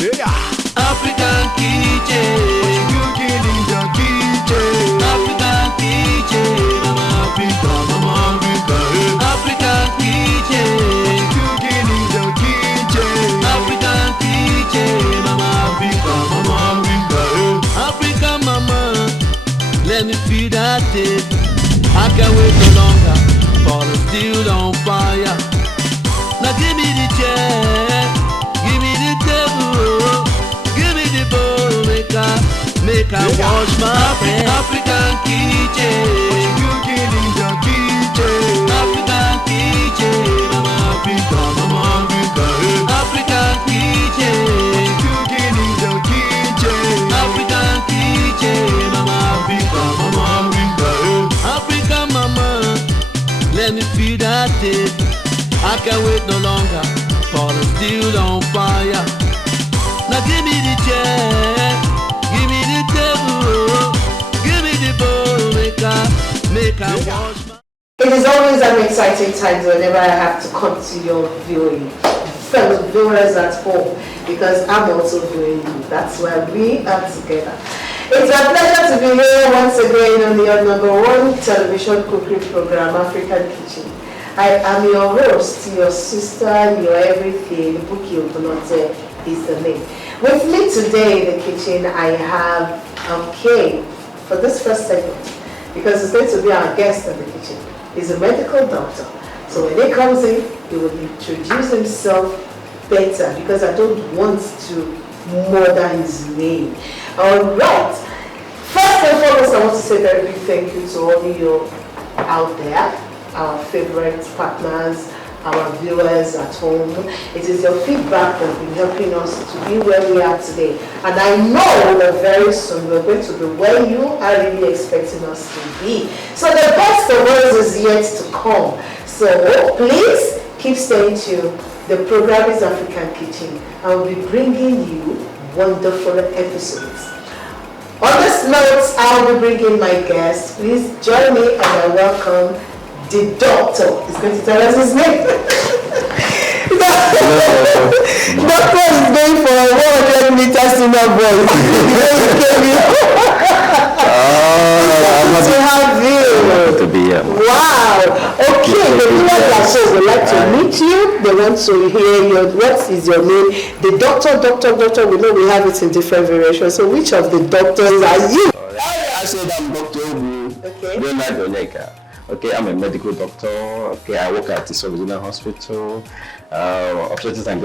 African kitchen. Cooking in the kitchen. African kitchen. Mama Africa, Mama Africa. African kitchen. Cooking in the kitchen. African kitchen. Mama Africa, Mama Africa. African mama, let me feel that day. I can't wait no longer for the steel on fire. Now give me the chair, give me the table, give me the bowl, make I wash my hands. African kitchen, cooking in the kitchen. African kitchen, Mama Africa, Mama Africa. African kitchen, cooking in the kitchen. African kitchen, Mama Africa, Mama Africa. African mama, let me feel that day. I can't wait no longer for the steel on fire. Now give me the chair, give me the table, give me the bowl, make I wash my... It is always an exciting time whenever I have to come to your viewing, fellow viewers at home, because I'm also viewing you. That's why we are together. It's a pleasure to be here once again on your #1 television cookery program, African Kitchen. I am your host, your sister, your everything. Buki Obunote is the name. With me today in the kitchen, I have Kay for this first segment, because he's going to be our guest in the kitchen. He's a medical doctor. So when he comes in, he will introduce himself better, because I don't want to murder his name. Alright. First and foremost, I want to say a very big thank you to all of you out there, our favorite partners, our viewers at home. It is your feedback that has been helping us to be where we are today. And I know that very soon we're going to be where you are really expecting us to be. So the best of us is yet to come. So please keep staying tuned. The program is African Kitchen. I will be bringing you wonderful episodes. On this note, I'll be bringing my guest. Please join me and I welcome the doctor. He's going to tell us his name. Doctor is going for a 100 meters in a to have you. To be here. Wow. Okay, the viewers are so would like to meet you. They want to hear your, what is your name? The doctor, we know we have it in different variations. So which of the doctors are you? I said I'm Dr. Obu. Okay, I'm a medical doctor. Okay, I work at the Sub-Regional Hospital, obstetrics and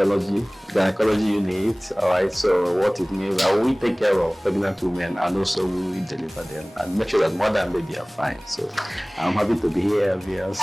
gynecology unit. All right, so what it means, we take care of pregnant women and also we deliver them and make sure that mother and baby are fine. So I'm happy to be here, viewers.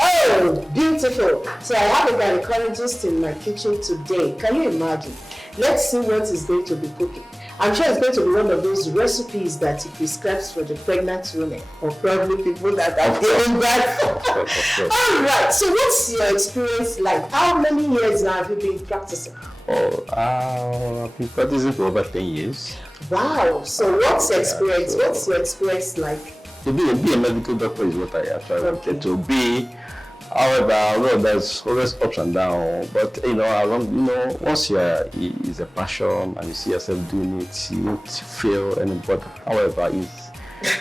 Oh, beautiful. So I have a gynecologist in my kitchen today. Can you imagine? Let's see what he's going to be cooking. I'm sure it's going to be one of those recipes that he prescribes for the pregnant women or probably people that are giving birth. All right. So what's your experience like? How many years now have you been practicing? I've been practicing for over 10 years. Wow. So what's your experience? What's your experience like? To be a medical doctor is what I actually wanted to be. However, well, there's always ups and downs, but once it's a passion and you see yourself doing it, you won't feel any bother. However, it's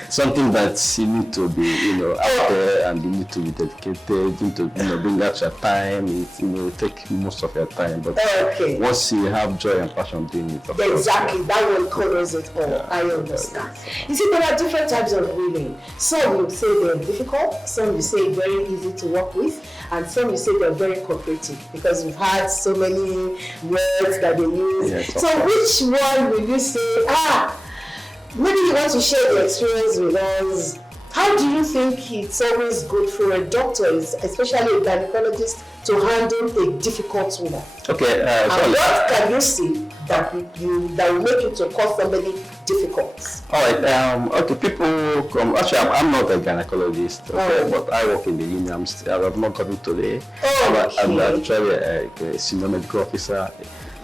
something that you need to be, out there, and you need to be dedicated. You need to, bring out your time. It take most of your time, but once you have joy and passion doing it, exactly, that one covers it all. Yeah, I understand. You see, there are different types of women. Some will say they're difficult. Some will say very easy to work with, and some will say they're very cooperative because we've had so many words that they use. Yeah, so which one will you say? Maybe you want to share the experience with us. How do you think it's always good for a doctor, especially a gynecologist, to handle a difficult woman? Okay. And what can you see that will make you to call somebody difficult? All right. Okay. People come. Actually, I'm not a gynecologist, but I work in the union. I've not gotten today. I'm actually a senior medical officer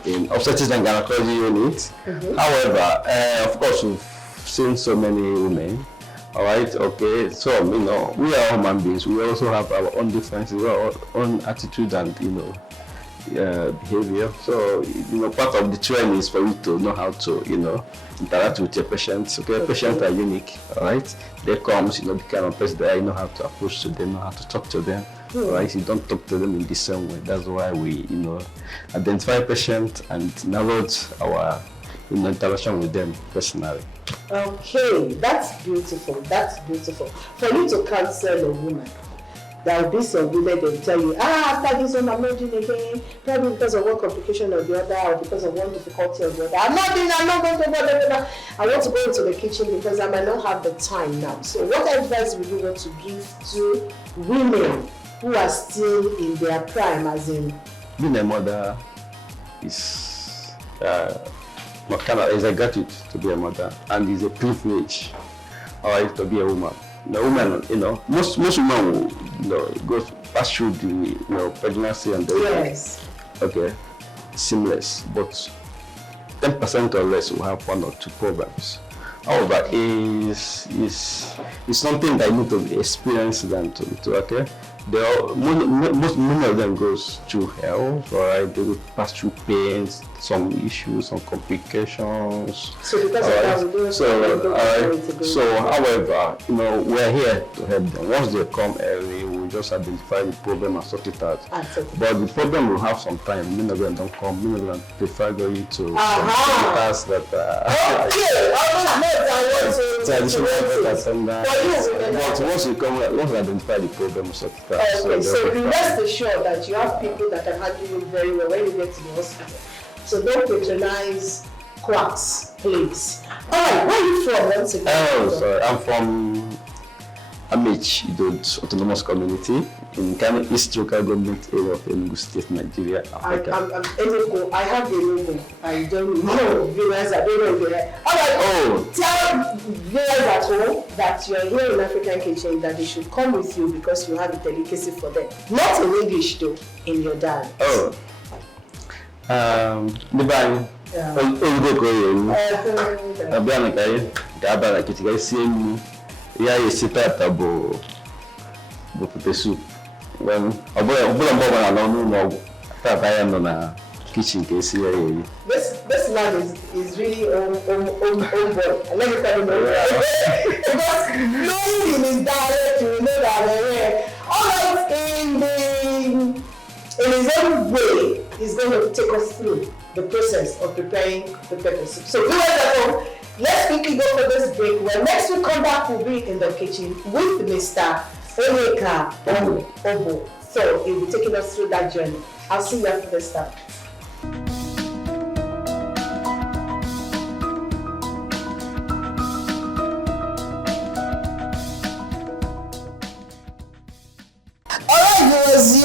in obstetrics and gynecology unit. However, of course, we've seen so many women. All right, okay. So we are human beings. We also have our own differences, our own attitude, and behavior. So, part of the training is for you to know how to, interact with your patients. Okay, patients are unique, all right? They come, the kind of person that you know how to approach to them, know how to talk to them, all right? You don't talk to them in the same way. That's why we, identify patients and narrowed our interaction with them personally. Okay, that's beautiful. That's beautiful. For you to counsel a woman, there will be some women that will tell you, after this one, I'm not doing again, probably because of one complication or the other, or because of one difficulty or the other. I'm not going to I want to go into the kitchen because I might not have the time now. So what advice would you want to give to women who are still in their prime, as in? Being a mother is is a gratitude to be a mother, and is a privilege, all right, to be a woman. The woman, most women will, go pass through the, pregnancy and delivery. Yes. Okay, seamless, but 10% or less will have one or two problems. However, is something that you need to experience them to okay. Many of them goes through hell, right? They will pass through pains, some issues, some complications. So because of that, we do however, we're here to help them. Once they come early, we just identify the problem and sort it out. But the problem will have some time. Many of them don't come. Many of them prefer going to some centers that but once you identify the problem, we sort it out. Okay, so be rest assured that you have people that can handle you very well when you get to the hospital. So don't patronize quacks, please. Alright, where are you from once again? Oh, sorry, I'm from Ijebu Ode Autonomous Community in Kano East Local Government Area of Enugu State, Nigeria, Africa. I'm Enugu. I have the logo. I don't know viewers. I don't know if Alright, tell viewers at home that you are here in African Kitchen that they should come with you because you have a delicacy for them. Not in English though, in your dialect. Pepper soup. When kitchen this man is really boy. Let me tell you because knowing in his dialect, you know that alright, in his own way, he's going to take us through the process of preparing the pepper soup. So viewers at home, let's quickly go for this break. When next we come back, we'll be in the kitchen with Mr. Nta Ijebu Ode. So he'll be taking us through that journey. I'll see you after the start.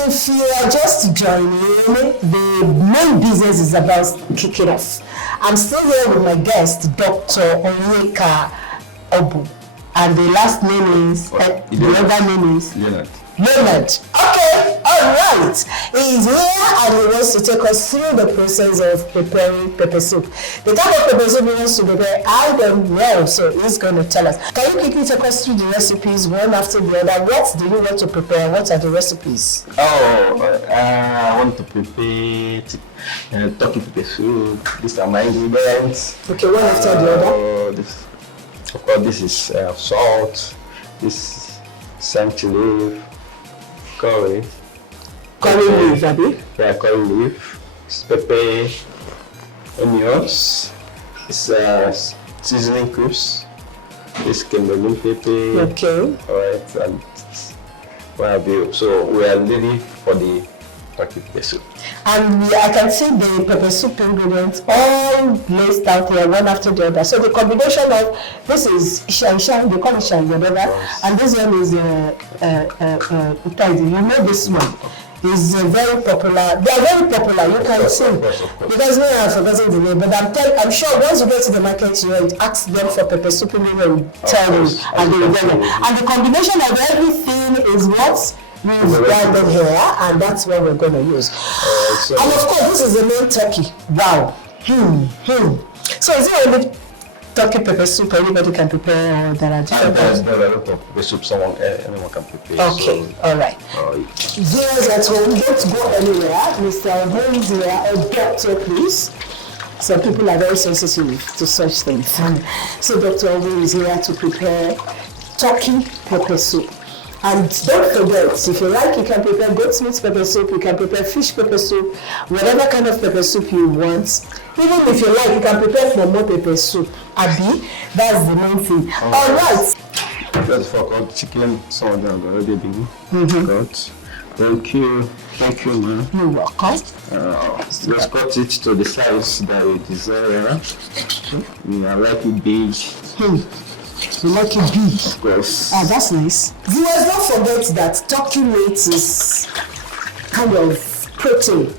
If you are just joining, the main business is about kicking off. I'm still here with my guest, Dr. Nta Ijebu, and the last name is, the other name is? Leonard. Okay, alright. He's here and he wants to take us through the process of preparing pepper soup. The type of pepper soup he wants to prepare, I don't know, so he's going to tell us. Can you quickly take us through the recipes one after the other? What do you want to prepare? What are the recipes? I want to prepare turkey pepper soup. These are my ingredients. Okay, one after the other. Of course, this is salt. This is sanctuary leaf. Curry leaf, Abby? Yeah, curry leaf. Pepper, onions. It's seasoning cubes. This Cameroon pepper. Okay. Alright, and what have you. So we are ready for the turkey pepper soup. And I can see the pepper soup ingredients all placed out here one after the other. So the combination of this is shan, they call it shan, whatever, and this one is you know this one is very popular. They are very popular. You can see because we are forgetting the name, but I'm sure once you get to the market, you ask them for pepper soup and they will tell you, and they will get it. And the combination of everything is what we've blended here, and that's what we're going to use. And of course, this is the main turkey. Wow. So is it only turkey pepper soup anybody can prepare, or there are different There's a lot of pepper soup anyone can prepare. Okay, all right. Viewers at home, don't go anywhere. Mr. Obo is here, or doctor, please. Some people are very sensitive to such things. So Dr. Obo is here to prepare turkey pepper soup. And don't forget, if you like, you can prepare goat's meat pepper soup, you can prepare fish pepper soup, whatever kind of pepper soup you want. Even if you like, you can prepare more pepper soup. Abi, that's the main thing. All right. Just for chicken, some of them have already been cut. Thank you, man. You're welcome. Just cut it to the size that you desire. I like it big. You like it big? Of course. Ah, that's nice. Viewers, don't forget that turkey meat is kind of protein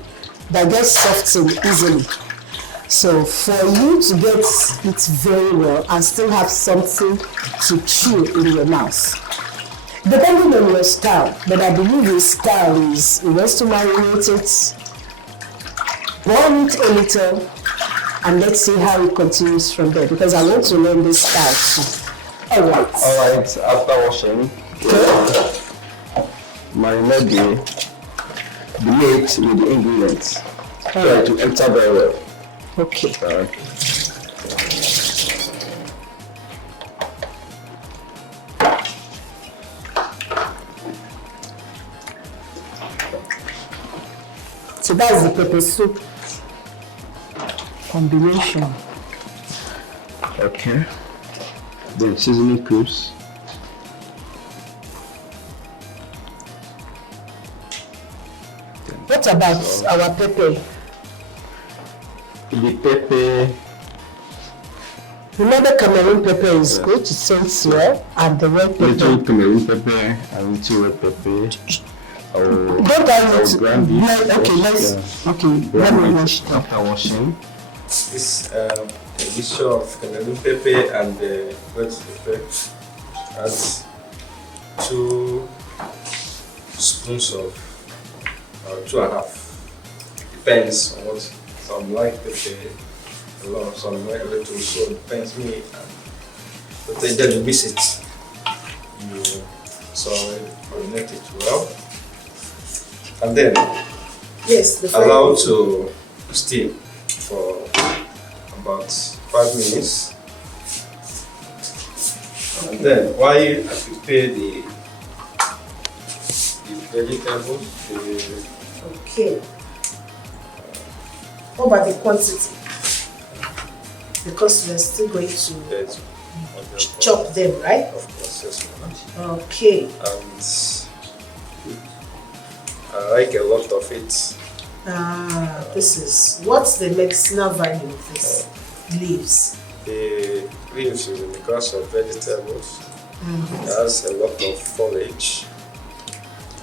that gets softened easily. So for you to get it very well and still have something to chew in your mouth, depending on your style, but I believe your style is you want to marinate it, boil it a little, and let's see how it continues from there, because I want to learn this style too. All right, after washing, marinate the meat with the ingredients to enter very well. Okay. So that's the pepper soup combination. Okay. The seasoning cubes. What about our pepper? The pepper. Remember, Cameroon pepper is good, it sends well, and the red pepper. Little Cameroon pepper and little red pepper. Don't I need to grind it? okay, let me wash it. After washing. This a mixture of Cameroon pepper and red pepper. Add 2 spoons of 2.5. Depends on what. Some like pepper a lot, some like a little, so it depends me. But then you mix it. You marinate it well. And then allow to steam for about 5 minutes. And then while I prepare the vegetables, Okay. What about the quantity? Because we're still going to chop them, right? Of course, yes, ma'am. Okay. And I like a lot of it. This is, what's the medicinal value of this? Leaves. The leaves is because of vegetables. It has a lot of foliage.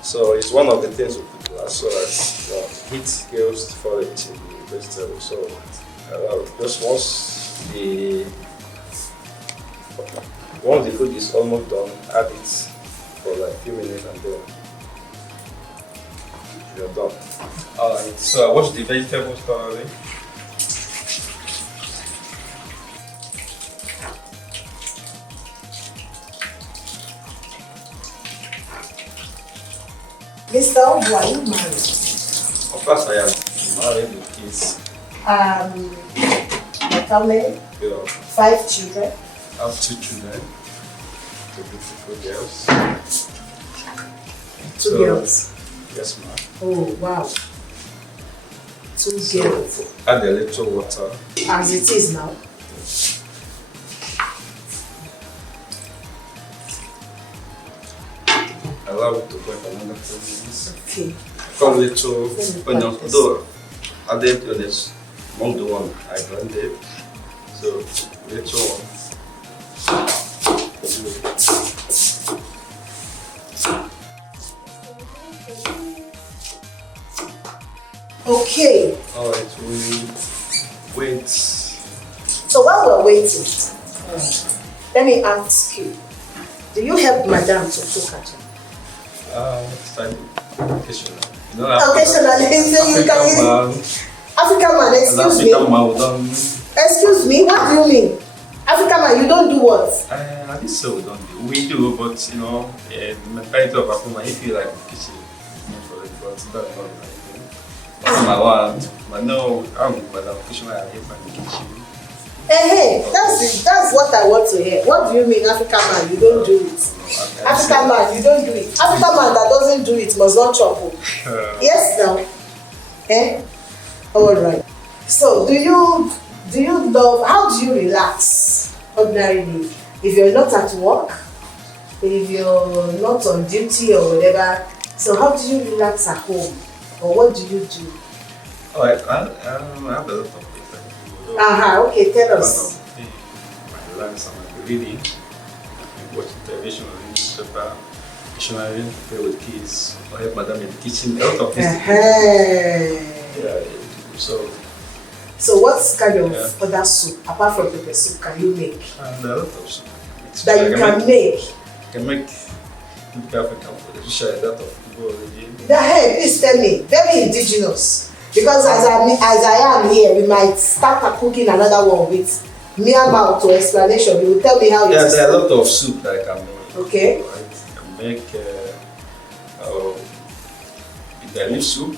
So it's one of the things we put last, so that heat kills the foliage in the vegetable. So just once the food is almost done, add it for like a few minutes and then you're done. Alright, so I wash the vegetables thoroughly. Mr. Obo, are you married? Of course I am married with kids. My family, Yeah. 5 children. I have 2 children, 2 beautiful girls. 2 girls. Yes, ma'am. Oh, wow. 2 girls. Add a little water. As it is now. Allow it to boil for another 10 minutes. Okay. Come little onions, though added onions among the one I blended. So little one. Okay. Alright, we wait. So while we're waiting, let me ask you, do you help Madame to cook at home? Occasionally. Occasionally, so you can. African man, excuse me. African man, Excuse me, what do you mean? African man, you don't do what? At least so we don't do. We do, but you know, mentality of African man, if you like the kitchen, for it, but that's not like my one. But no, I'm the kitchen. I hate my kitchen. Hey, that's what I want to hear. What do you mean, African man? You don't do it. African man, you don't do it. African man that doesn't do it must not trouble. Yes, now. All right. So, do you love? How do you relax ordinarily? If you're not at work, if you're not on duty or whatever, so how do you relax at home, or what do you do? Oh, I have a lot of things. Okay, tell us. My relax, I'm reading, watching television, reading newspaper, dictionary, play with kids, or help madam in the kitchen. A lot of things. Yeah. So what kind of other soup, apart from pepper soup, can you make? And a lot of soup. That you can make? I can make African food, especially that of Ijebu Ode. Please tell me, very indigenous. Because as I am here, we might start cooking another one with mere mouth to explanation. You will tell me how it is. Yeah, there are a lot of soup that I can make. Okay. Right? I can make bitter leaf soup.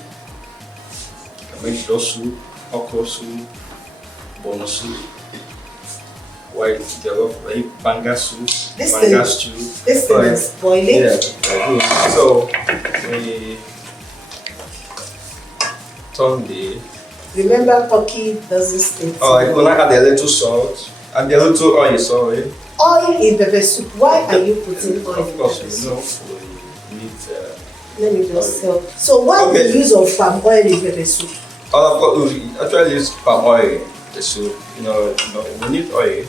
I can make dog soup, okra soup, bono soup, white jollof, banga soup, banga stew. This thing is boiling. Yeah. So we turn the. Remember, turkey doesn't stay. Oh, I'm gonna add a little salt and a little oil. Sorry. Oil in pepper soup. Why are you putting oil? Of course, we need. Let me just help. So, why the use of palm oil in pepper soup? Of course, we actually use palm oil in the soup. You know, we need oil.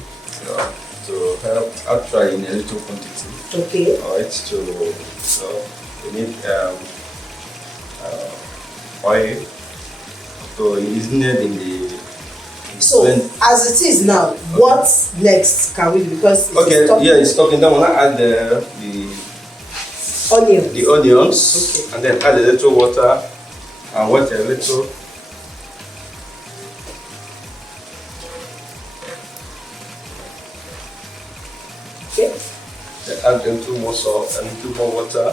To help actually in a little quantity. Okay. Alright. So we need oil. So it's needed in the. So as it is now, what next can we do? Because it's talking. Then we'll add the onions. The onions, okay. And then add a little water, and wait a little. Okay. Then add a little more salt and a little more water.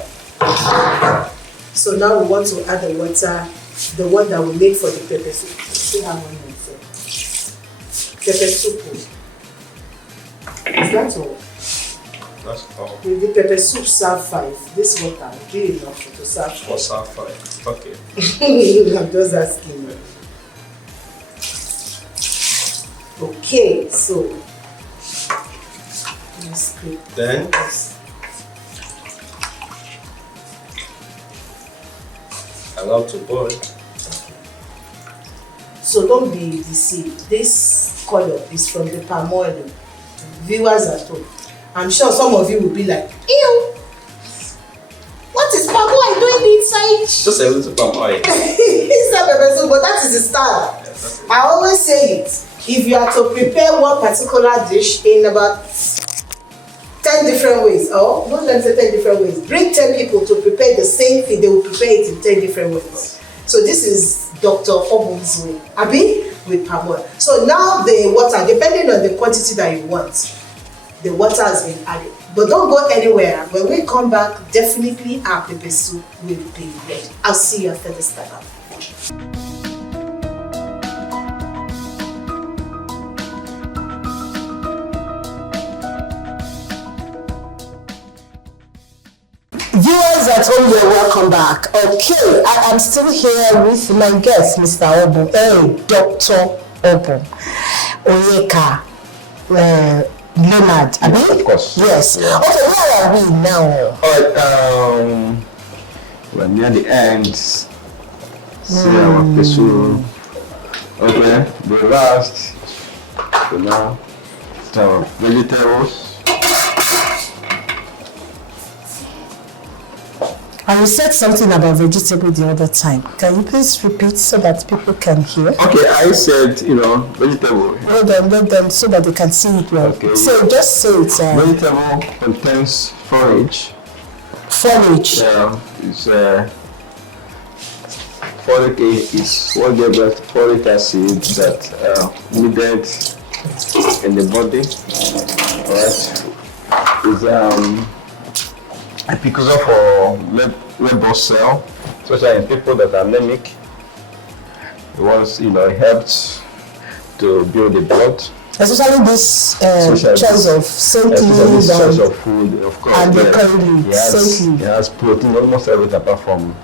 So now we want to add the water, the one that we make for the pepper soup. Still have one more. Pepper soup. Is that all? That's all. The pepper soup serve 5. This water will be enough to serve 5. For serve 5. Okay. I'm just asking you. Okay, so let's click then this. Allow to boil. So don't be deceived. This color is from the palm oil. Viewers at home, I'm sure some of you will be like, ew, what is palm oil doing inside? Just a little palm oil. Inside pepper soup, but that is the style. Yes, I always say it. If you are to prepare one particular dish in about 10 different ways, or not let me say 10 different ways, bring 10 people to prepare the same thing, they will prepare it in 10 different ways. So this is Dr. Obum's way, Abi, with palm oil. So now the water, depending on the quantity that you want, the water has been added. But don't go anywhere. When we come back, definitely our pepper soup will be ready. I'll see you after the startup. Viewers at home, you're welcome back. Okay, I am still here with my guest, Mr. Obu, Dr. Obu Oyeka Leonard. I mean, of course. Yes. Yeah. Okay, where are we now? Alright, we're near the end. See our pesu. Okay, the last, so vegetables. And you said something about vegetable the other time. Can you please repeat so that people can hear? Okay, I said, vegetable. Hold on, let them so that they can see it well. Okay. So just say it. Vegetable contains forage. Forage. Yeah, it's folic is what they got folic acid that needed in the body. Alright. It's a precursor for red blood cell, especially in people that are anemic. It helps to build the blood. Especially this choice of saintly choice of food, of course. And the curry, it has protein, almost everything apart from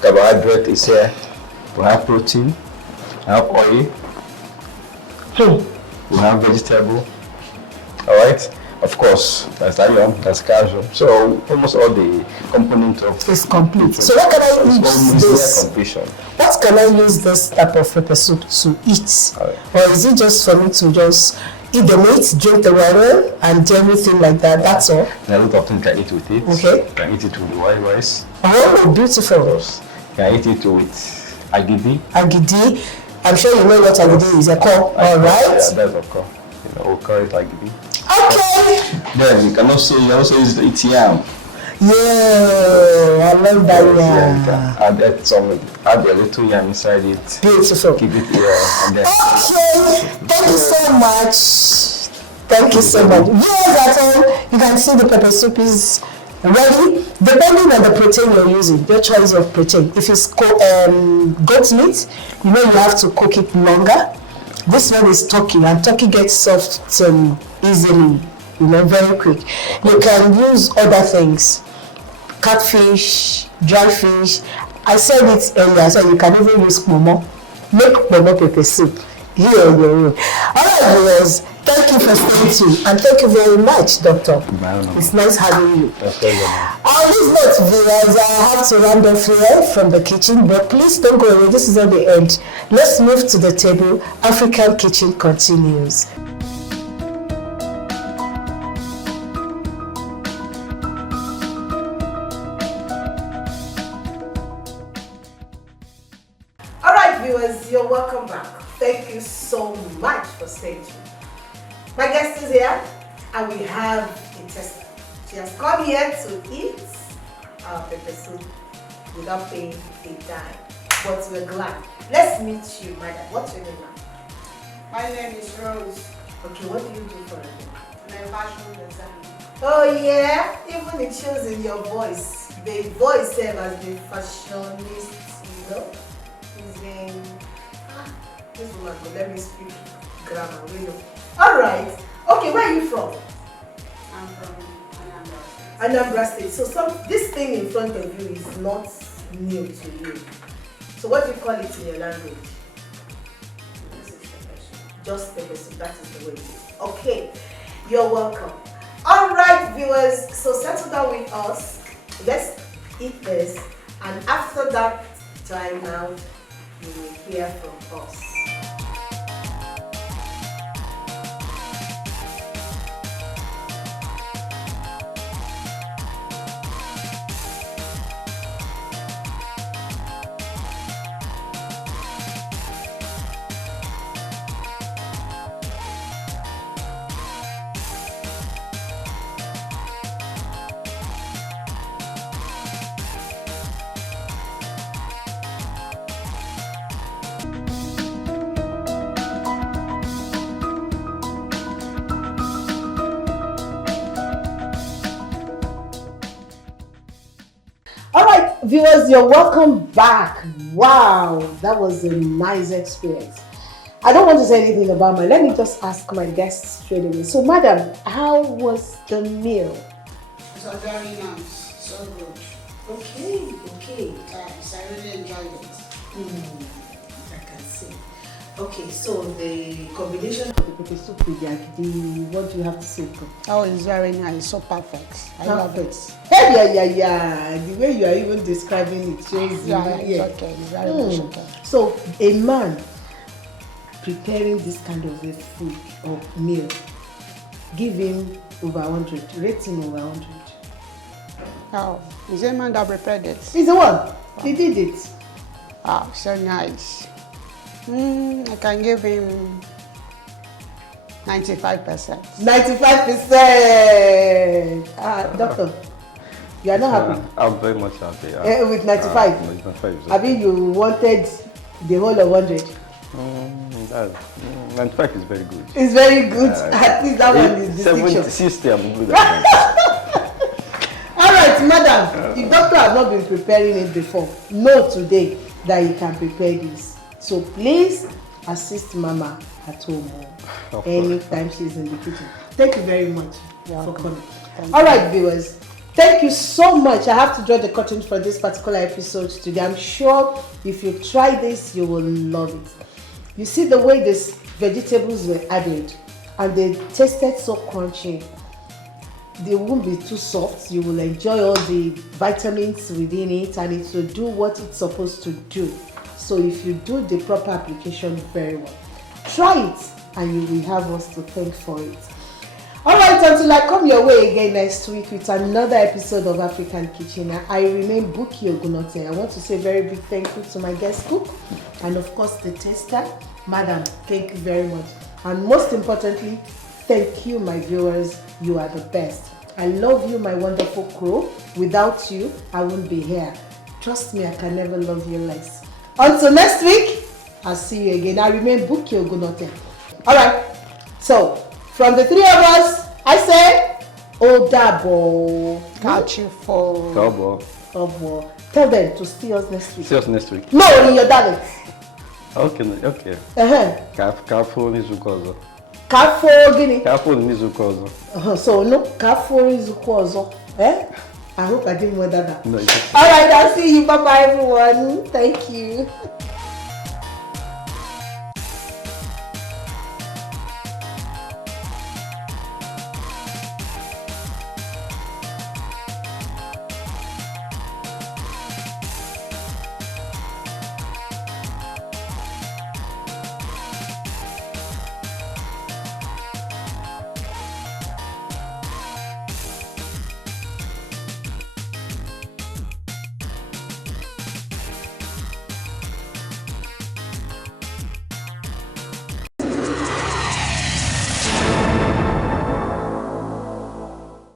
carbohydrate is here. We have protein, we have oil, we have vegetable. Alright? Of course, there's iron, there's calcium. So almost all the components of it's complete. So what can I use this? What can I use this type of pepper soup to eat? Right. Or is it just for me to just eat the meat, drink the water, and everything like that? That's all. There are a lot of things you can eat with it. Okay. You can eat it with the white rice. Oh, beautiful. You can eat it with agidi. Agidi. I'm sure you know what agidi is. A corn, all right? Yeah, that's a corn. We'll call it agidi. Okay. Then you can also use yam. Yeah, I love that yam. Add a little yam inside it. Beautiful. Keep it here and then. Okay, thank you so much. Thank you so much. Yes, at home, you can see the pepper soup is ready. Depending on the protein you're using, your choice of protein. If it's goat meat, you have to cook it longer. This one is turkey, and turkey gets soft easily, very quick. You can use other things, catfish, dry fish. I said it earlier, so you can even use momo. Make momo pepper soup here on your own. All right, viewers, thank you for staying tuned, and thank you very much, Doctor. It's nice having you. On this note, viewers, I have to round off here from the kitchen, but please don't go away. This is not the end. Let's move to the table. African Kitchen continues. All right, viewers, you're welcome back. Thank you so much for staying tuned. My guest is here, and we have a tester. She has come here to eat our pepper soup without paying a dime, but we're glad. Let's meet you, madam. What's your name now? My name is Rose. Okay, what do you do for a living? I'm a fashion designer. Oh yeah, even it shows in your voice. The voice serves as the fashionist, He's been, this woman, let me speak grammar, All right. Okay, where are you from? I'm from Anambra Anambra State. State. So this thing in front of you is not new to you. So what do you call it in your language? Just pepper soup. That is the way it is. Okay, you're welcome. All right, viewers. So settle down with us. Let's eat this, and after that time out, you will hear from us. Viewers, you're welcome back. Wow, that was a nice experience. I don't want to say anything about mine. Let me just ask my guests straight away. So, madam, how was the meal? It was very nice, so good. Okay. Yes, I really enjoyed it. I can see. Okay, so the combination of the pepper soup with the agidi, what do you have to say? Oh, it's very nice, so perfect. I love it. Hey, yeah. The way you are even describing it shows it's okay. It's very much okay. So, a man preparing this kind of a food or meal, give him over 100, rate him over 100. Oh, is the man that prepared it? He's the one. He did it. Wow, so nice. I can give him 95%. 95%. Doctor, you are not happy? I'm very much happy. With 95? 95. I mean, you wanted the whole of 100? And 5 is very good. It's very good. At least that one is distinction. 60, I'm good at that. All right, madam. The doctor has not been preparing it before. Know today that you can prepare this. So please assist Mama at home anytime she's in the kitchen. Thank you very much for coming. All right, viewers. Thank you so much. I have to draw the curtain for this particular episode today. I'm sure if you try this, you will love it. You see the way these vegetables were added and they tasted so crunchy. They won't be too soft. You will enjoy all the vitamins within it and it will do what it's supposed to do. So if you do the proper application very well, try it and you will have us to thank for it. All right, until I come your way again next week with another episode of African Kitchen, I remain Buki Ogunote. I want to say a very big thank you to my guest cook and of course the taster. Madam, thank you very much. And most importantly, thank you, my viewers. You are the best. I love you, my wonderful crew. Without you, I wouldn't be here. Trust me, I can never love you less. Until next week, I'll see you again. I remain Buki Ogunote. All right, so from the three of us, I say, Odabo. Catch you for. Obo. Tell them to see us next week. See us next week. No, in your dialect. Okay. Careful Nizukozo. Careful, Guinea. Careful Nizukozo. So, no, careful Nizukozo. Eh? I hope I didn't murder that. No, all right, I'll see you. Bye-bye, everyone. Thank you.